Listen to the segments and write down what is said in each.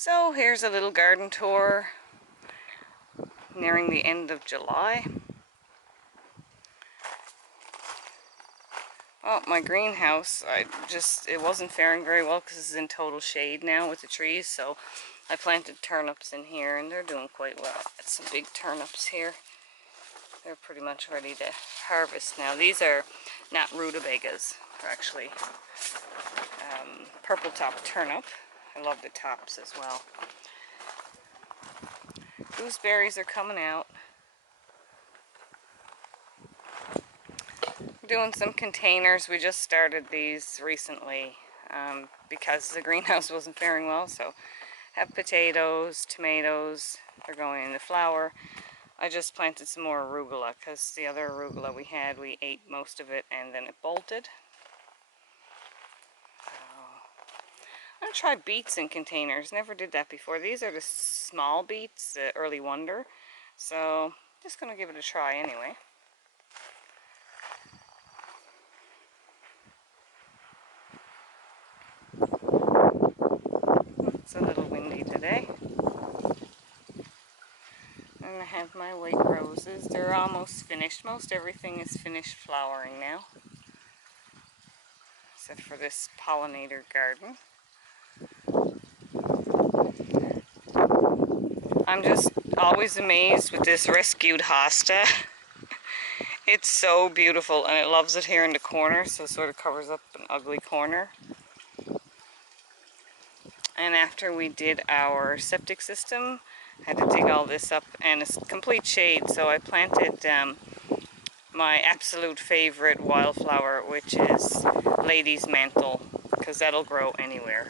So here's a little garden tour nearing the end of July. Well, my greenhouse, it wasn't faring very well because it's in total shade now with the trees, so I planted turnips in here and they're doing quite well. Got some big turnips here. They're pretty much ready to harvest now. These are not rutabagas, they're actually purple top turnip. I love the tops as well. Gooseberries are coming out. Doing some containers. We just started these recently because the greenhouse wasn't faring well. So have potatoes, tomatoes, they're going in the flower. I just planted some more arugula because the other arugula we had, we ate most of it and then it bolted. I'm going to try beets in containers. Never did that before. These are the small beets, the early wonder. So just going to give it a try anyway. It's a little windy today. And I have my white roses. They're almost finished. Most everything is finished flowering now, except for this pollinator garden. I'm just always amazed with this rescued hosta. It's so beautiful, and it loves it here in the corner, so it sort of covers up an ugly corner. And after we did our septic system, I had to dig all this up, and it's complete shade, so I planted my absolute favorite wildflower, which is lady's mantle, because that'll grow anywhere.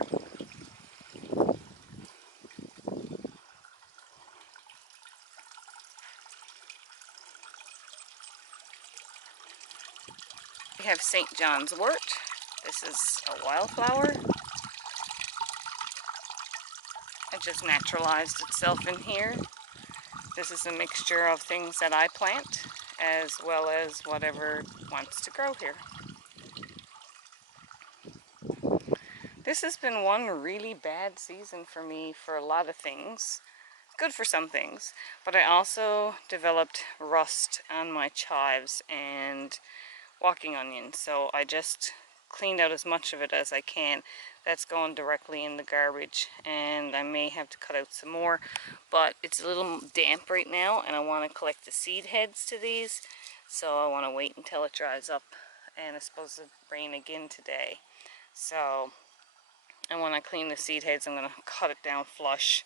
We have St. John's wort. This is a wildflower. It just naturalized itself in here. This is a mixture of things that I plant as well as whatever wants to grow here. This has been one really bad season for me for a lot of things. Good for some things, but I also developed rust on my chives and walking onions, so I just cleaned out as much of it as I can. That's going directly in the garbage, and I may have to cut out some more, but it's a little damp right now and I want to collect the seed heads to these, so I want to wait until it dries up, and it's supposed to rain again today. So and when I clean the seed heads, I'm going to cut it down flush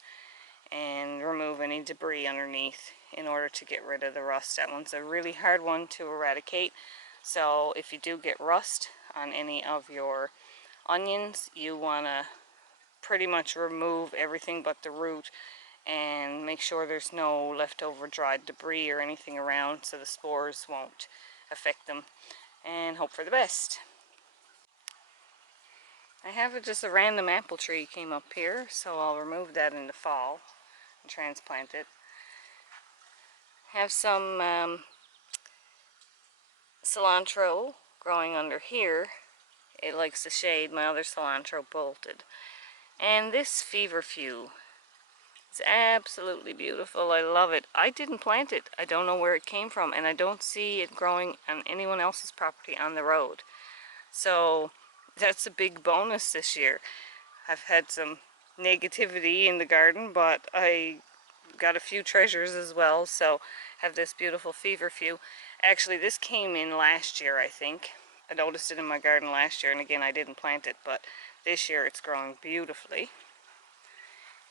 and remove any debris underneath in order to get rid of the rust. That one's a really hard one to eradicate. So if you do get rust on any of your onions, you want to pretty much remove everything but the root and make sure there's no leftover dried debris or anything around so the spores won't affect them, and hope for the best. I have just a random apple tree came up here, so I'll remove that in the fall and transplant it. Have some cilantro growing under here. It likes the shade. My other cilantro bolted. And this feverfew is absolutely beautiful. I love it. I didn't plant it. I don't know where it came from, and I don't see it growing on anyone else's property on the road. So that's a big bonus this year. I've had some negativity in the garden, but I got a few treasures as well. So have this beautiful feverfew. Actually, this came in last year, I think. I noticed it in my garden last year, and again, I didn't plant it, but this year it's growing beautifully.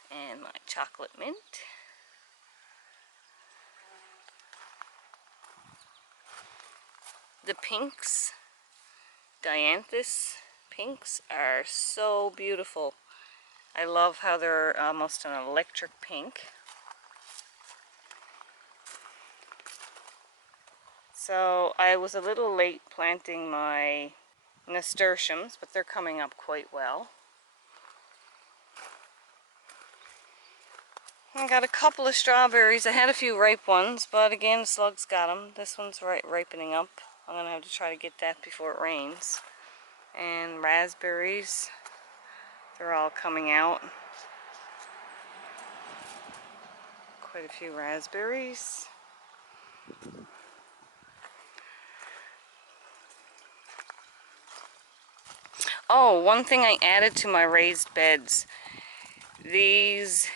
And my chocolate mint. The pinks, dianthus pinks, are so beautiful. I love how they're almost an electric pink. So I was a little late planting my nasturtiums, but they're coming up quite well. I got a couple of strawberries. I had a few ripe ones, but again, slugs got them. This one's ripening up. I'm going to have to try to get that before it rains. And raspberries, they're all coming out. quite a few raspberries. Oh, one thing I added to my raised beds. These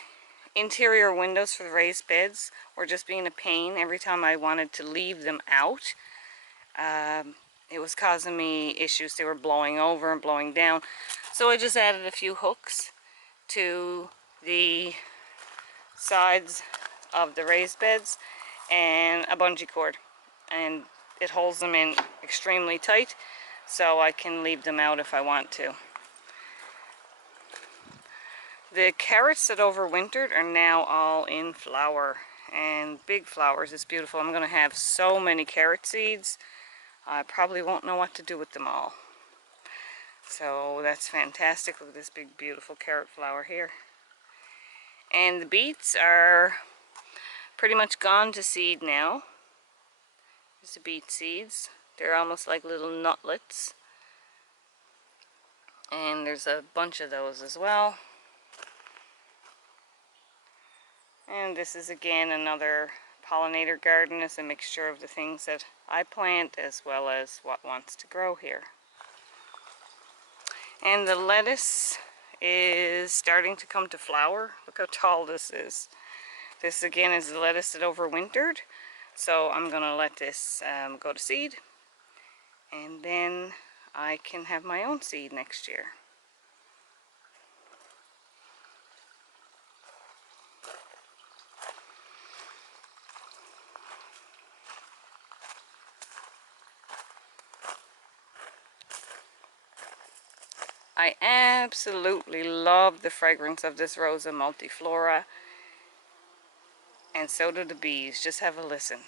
interior windows for the raised beds were just being a pain every time I wanted to leave them out. It was causing me issues. They were blowing over and blowing down. So I just added a few hooks to the sides of the raised beds and a bungee cord. And it holds them in extremely tight so I can leave them out if I want to. The carrots that overwintered are now all in flower, and big flowers. It's beautiful. I'm going to have so many carrot seeds. I probably won't know what to do with them all. So that's fantastic. Look at this big beautiful carrot flower here. And the beets are pretty much gone to seed now. There's the beet seeds. They're almost like little nutlets. And there's a bunch of those as well. And this is again another pollinator garden. It's a mixture of the things that I plant as well as what wants to grow here. And the lettuce is starting to come to flower. Look how tall this is. This again is the lettuce that overwintered. So I'm going to let this go to seed. And then I can have my own seed next year. I absolutely love the fragrance of this Rosa multiflora, and so do the bees. Just have a listen.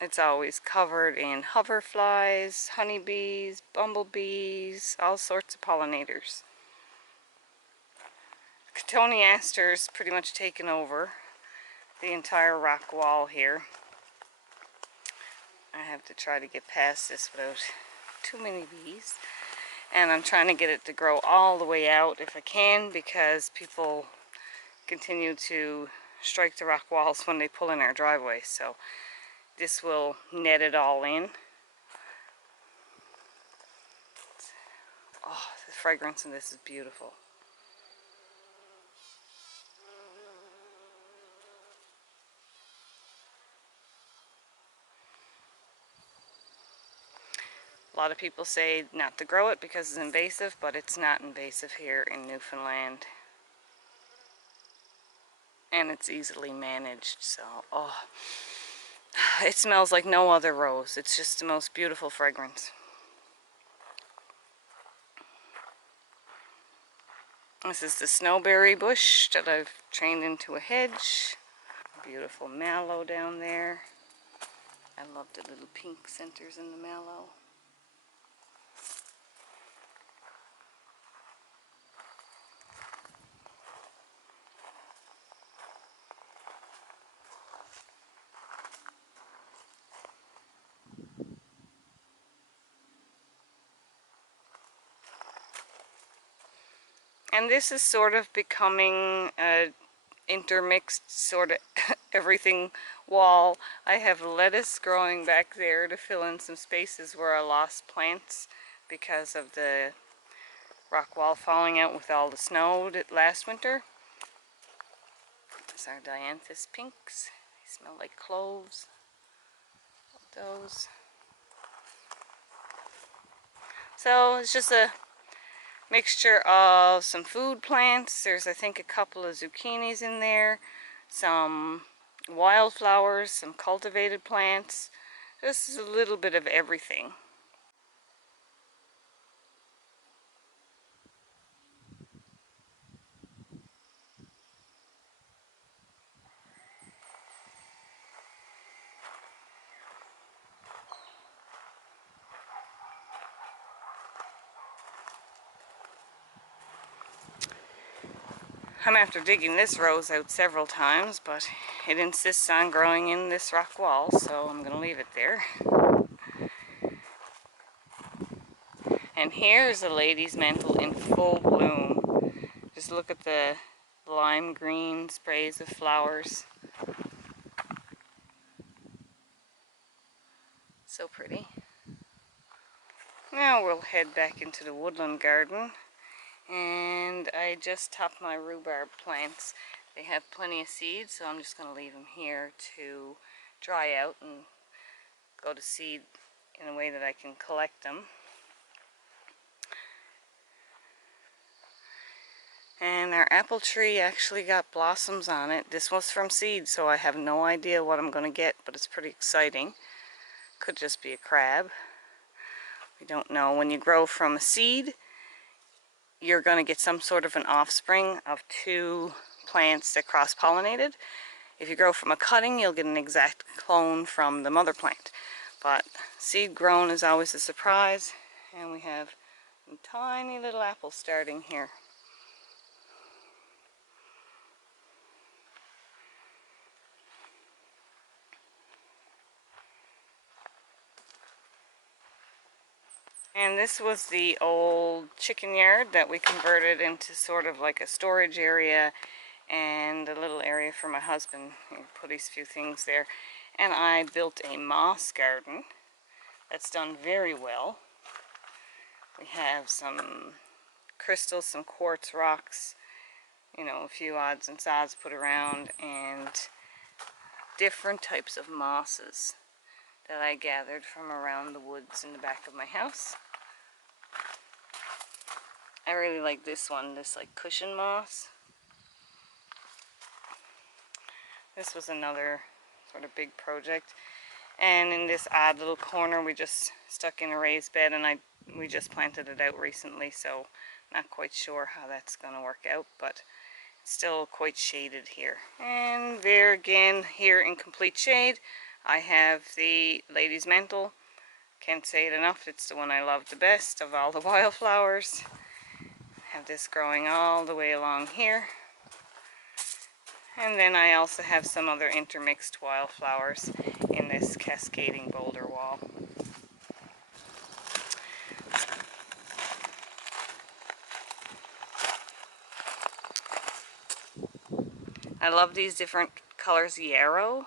It's always covered in hoverflies, honeybees, bumblebees, all sorts of pollinators. Cotoneaster's pretty much taken over the entire rock wall here. I have to try to get past this without too many bees. And I'm trying to get it to grow all the way out if I can, because people continue to strike the rock walls when they pull in our driveway. So this will net it all in. Oh, the fragrance in this is beautiful. A lot of people say not to grow it because it's invasive, but it's not invasive here in Newfoundland. And it's easily managed, so, oh, it smells like no other rose. It's just the most beautiful fragrance. This is the snowberry bush that I've trained into a hedge. Beautiful mallow down there. I love the little pink centers in the mallow. And this is sort of becoming a intermixed sort of everything wall. I have lettuce growing back there to fill in some spaces where I lost plants because of the rock wall falling out with all the snow last winter. These are dianthus pinks. They smell like cloves. Those. So it's just a mixture of some food plants. There's, I think, a couple of zucchinis in there, some wildflowers, some cultivated plants, just a little bit of everything. I'm after digging this rose out several times, but it insists on growing in this rock wall, so I'm going to leave it there. And here's a lady's mantle in full bloom. Just look at the lime green sprays of flowers. So pretty. Now we'll head back into the woodland garden. And I just topped my rhubarb plants. They have plenty of seeds, so I'm just going to leave them here to dry out and go to seed in a way that I can collect them. And our apple tree actually got blossoms on it. This was from seed, so I have no idea what I'm going to get, but it's pretty exciting. Could just be a crab. We don't know. When you grow from a seed, you're going to get some sort of an offspring of two plants that cross-pollinated. If you grow from a cutting, you'll get an exact clone from the mother plant. But seed grown is always a surprise, and we have some tiny little apples starting here. And this was the old chicken yard that we converted into sort of like a storage area and a little area for my husband. He put these few things there. And I built a moss garden that's done very well. We have some crystals, some quartz rocks, you know, a few odds and sods put around, and different types of mosses that I gathered from around the woods in the back of my house. I really like this one, this like cushion moss. This was another sort of big project. And in this odd little corner we just stuck in a raised bed, and we just planted it out recently, so not quite sure how that's going to work out, but it's still quite shaded here. And there again, here in complete shade, I have the lady's mantle. Can't say it enough, it's the one I love the best of all the wildflowers. I have this growing all the way along here. And then I also have some other intermixed wildflowers in this cascading boulder wall. I love these different colors of yarrow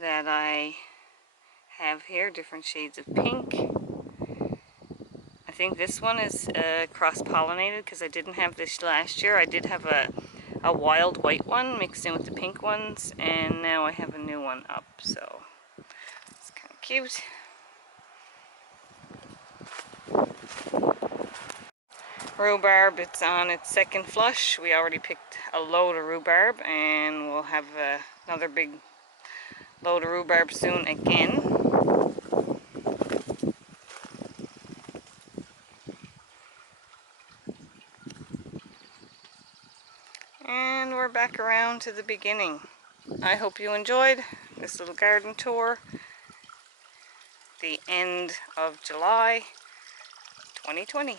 that I have here, different shades of pink. I think this one is cross-pollinated because I didn't have this last year. I did have a wild white one mixed in with the pink ones, and now I have a new one up, so it's kind of cute. Rhubarb, it's on its second flush. We already picked a load of rhubarb, and we'll have another big load of rhubarb soon again. And we're back around to the beginning. I hope you enjoyed this little garden tour. The end of July 2020.